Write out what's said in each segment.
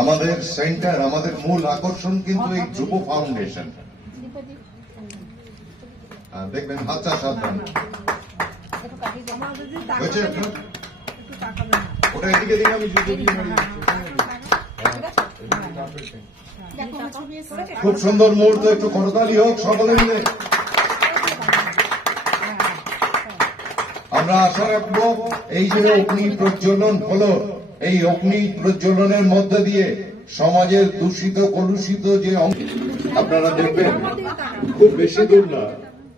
আমাদের সেন্টার, আমাদের মূল আকর্ষণ কিন্তু এই যুব ফাউন্ডেশন। দেখবেন হাতটা সাবধান, ওটা এদিকে দিন, আমি খুব সুন্দর মুহূর্ত, একটু করতালি হোক সকলে মিলে। আমরা আশা রাখবো এই যে অগ্নি প্রজ্বলন হলো, এই অগ্নি প্রজ্বলনের মধ্য দিয়ে সমাজের দূষিত কলুষিত যে আপনারা দেখবেন, খুব বেশি দূর না,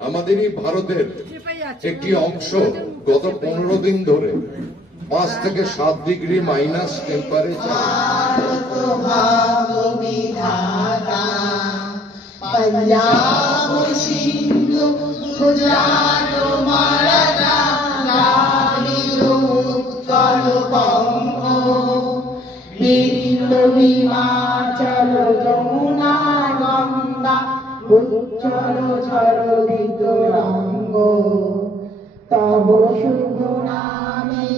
আমাদেরই ভারতের একটি অংশ গত 15 দিন ধরে 5 থেকে 7 degree minus temperature. Punjab Sindhu Gujarat Maratha Dravida Utkal बंग বিন্দু হিমাচল যমুনা গঙ্গা উজ্জ্বল ঝরিত রঙ্গ তব শুভ নামে